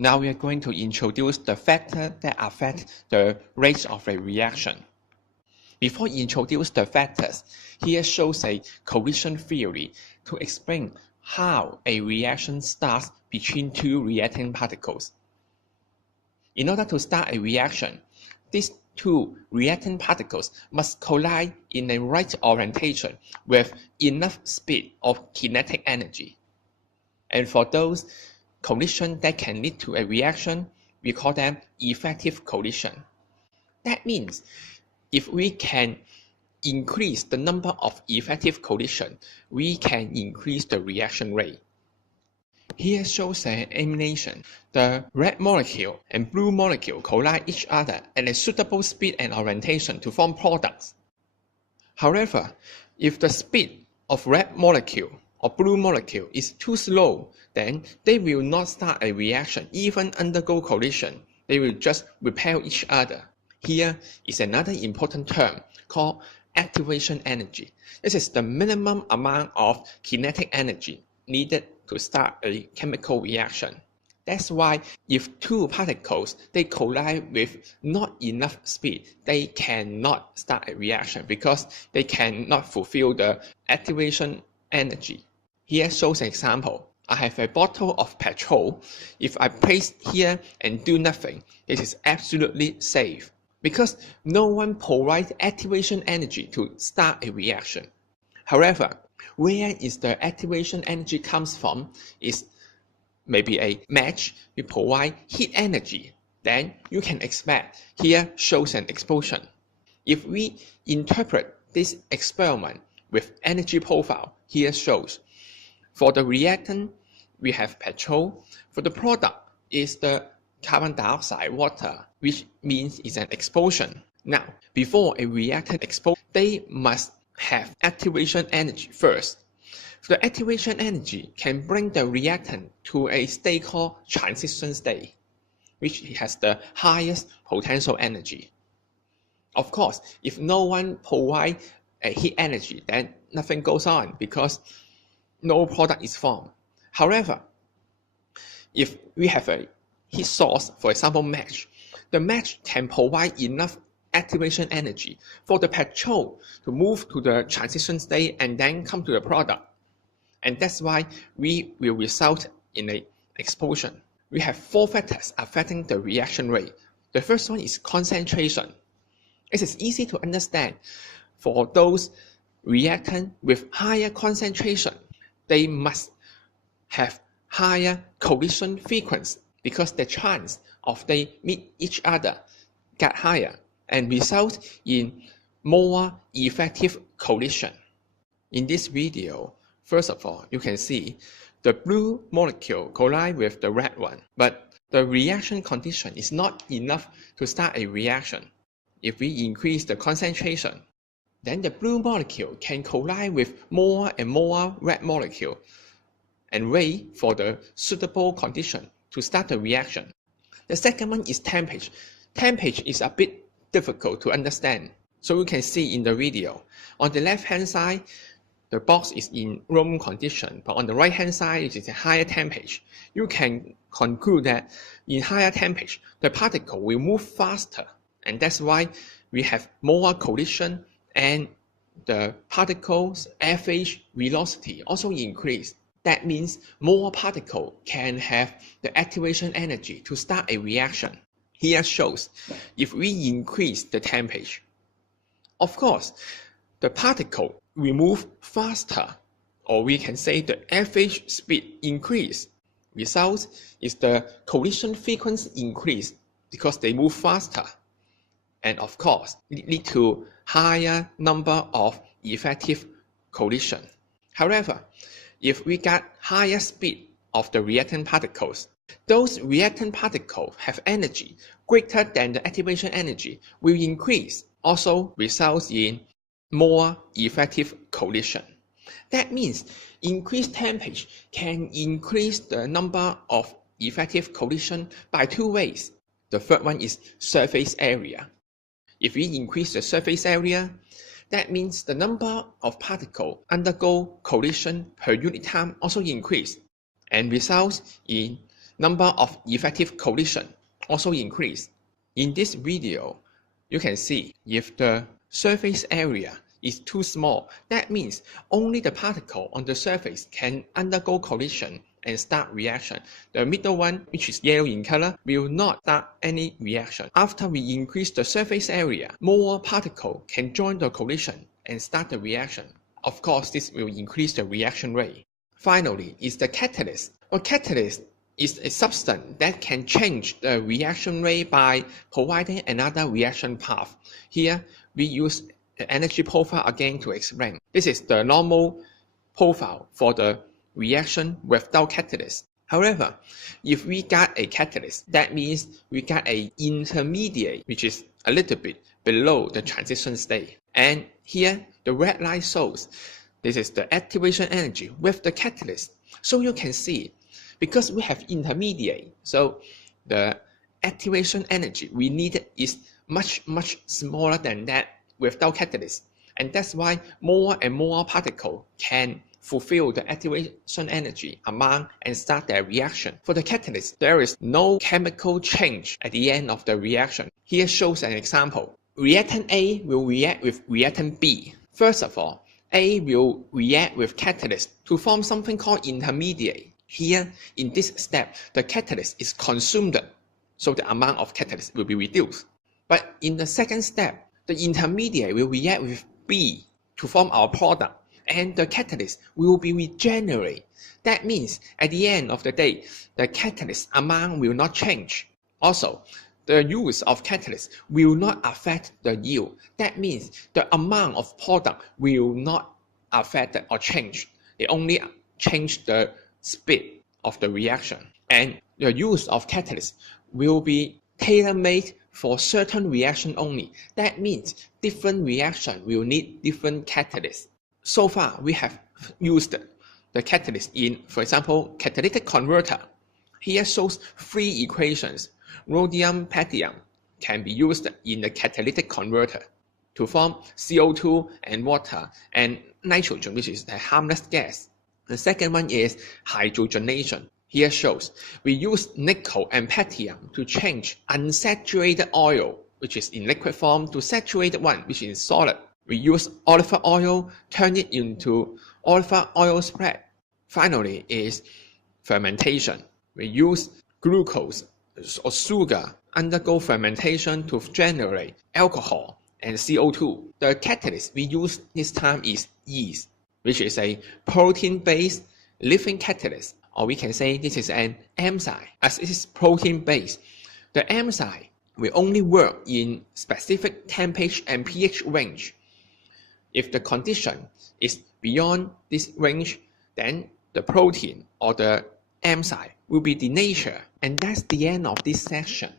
Now we are going to introduce the factors that affect the rate of a reaction. Before introduce the factors, here shows a collision theory to explain how a reaction starts between two reactant particles. In order to start a reaction, these two reactant particles must collide in a right orientation with enough speed of kinetic energy. And for those collisions that can lead to a reaction, we call them effective collision. That means if we can increase the number of effective collision, we can increase the reaction rate. Here shows an animation. The red molecule and blue molecule collide each other at a suitable speed and orientation to form products. However, if the speed of red molecule or blue molecule is too slow, then they will not start a reaction, even undergo collision. They will just repel each other. Here is another important term called activation energy. This is the minimum amount of kinetic energy needed to start a chemical reaction. That's why if two particles they collide with not enough speed, they cannot start a reaction because they cannot fulfill the activation energy. Here shows an example. I have a bottle of petrol. If I place here and do nothing, it is absolutely safe because no one provides activation energy to start a reaction. However, where is the activation energy comes from is maybe a match. We provide heat energy. Then you can expect here shows an explosion. If we interpret this experiment with energy profile, here shows for the reactant we have petrol. For the product is the carbon dioxide water, which means it's an explosion. Now, before a reactant explodes, they must have activation energy first. The activation energy can bring the reactant to a state called transition state, which has the highest potential energy. Of course, if no one provides a heat energy, then nothing goes on because no product is formed. However, if we have a heat source, for example match, the match can provide enough activation energy for the petrol to move to the transition state and then come to the product. And that's why we will result in an explosion. We have four factors affecting the reaction rate. The first one is concentration. It is easy to understand. For those reactants with higher concentration, they must have higher collision frequency because the chance of they meet each other get higher and result in more effective collision. In this video, first of all, you can see the blue molecule collide with the red one, but the reaction condition is not enough to start a reaction. If we increase the concentration, then the blue molecule can collide with more and more red molecule and wait for the suitable condition to start the reaction. The second one is temperature. Temperature is a bit difficult to understand. So you can see in the video, on the left hand side, the box is in room condition, but on the right hand side, it is a higher temperature. You can conclude that in higher temperature, the particle will move faster, and that's why we have more collision and the particle's average velocity also increase. That means more particles can have the activation energy to start a reaction. Here shows if we increase the temperature, of course, the particle will move faster, or we can say the average speed increase. Result is the collision frequency increase because they move faster. And of course, it leads to higher number of effective collision. However, if we get higher speed of the reactant particles, those reactant particles have energy greater than the activation energy will increase, also results in more effective collision. That means increased temperature can increase the number of effective collision by two ways. The third one is surface area. If we increase the surface area, that means the number of particles undergo collision per unit time also increase and results in number of effective collision also increase. In this video, you can see if the surface area is too small, that means only the particle on the surface can undergo collision and start reaction. The middle one, which is yellow in color, will not start any reaction. After we increase the surface area, more particle can join the collision and start the reaction. Of course, this will increase the reaction rate. Finally, is the catalyst. A catalyst is a substance that can change the reaction rate by providing another reaction path. Here, we use the energy profile again to explain. This is the normal profile for the reaction without catalyst. However, if we got a catalyst, that means we got an intermediate, which is a little bit below the transition state. And here, the red line shows this is the activation energy with the catalyst. So you can see, because we have intermediate, so the activation energy we need is much smaller than that without catalyst. And that's why more and more particles can fulfill the activation energy amount and start their reaction. For the catalyst, there is no chemical change at the end of the reaction. Here shows an example. Reactant A will react with reactant B. First of all, A will react with catalyst to form something called intermediate. Here, in this step, the catalyst is consumed, so the amount of catalyst will be reduced. But in the second step, the intermediate will react with B to form our product, and the catalyst will be regenerated. That means, at the end of the day, the catalyst amount will not change. Also, the use of catalyst will not affect the yield. That means the amount of product will not affect or change. It only change the speed of the reaction. And the use of catalyst will be tailor-made for certain reaction only. That means different reaction will need different catalysts. So far, we have used the catalyst in, for example, catalytic converter. Here shows 3 equations. Rhodium, platinum can be used in the catalytic converter to form CO2 and water and nitrogen, which is a harmless gas. The second one is hydrogenation. Here shows we use nickel and platinum to change unsaturated oil, which is in liquid form, to saturated one, which is solid. We use olive oil, turn it into olive oil spread. Finally is fermentation. We use glucose or sugar undergo fermentation to generate alcohol and CO2. The catalyst we use this time is yeast, which is a protein-based living catalyst, or we can say this is an enzyme. As it is protein-based, the enzyme will only work in specific temperature and pH range. If the condition is beyond this range, then the protein or the enzyme will be denatured. And that's the end of this section.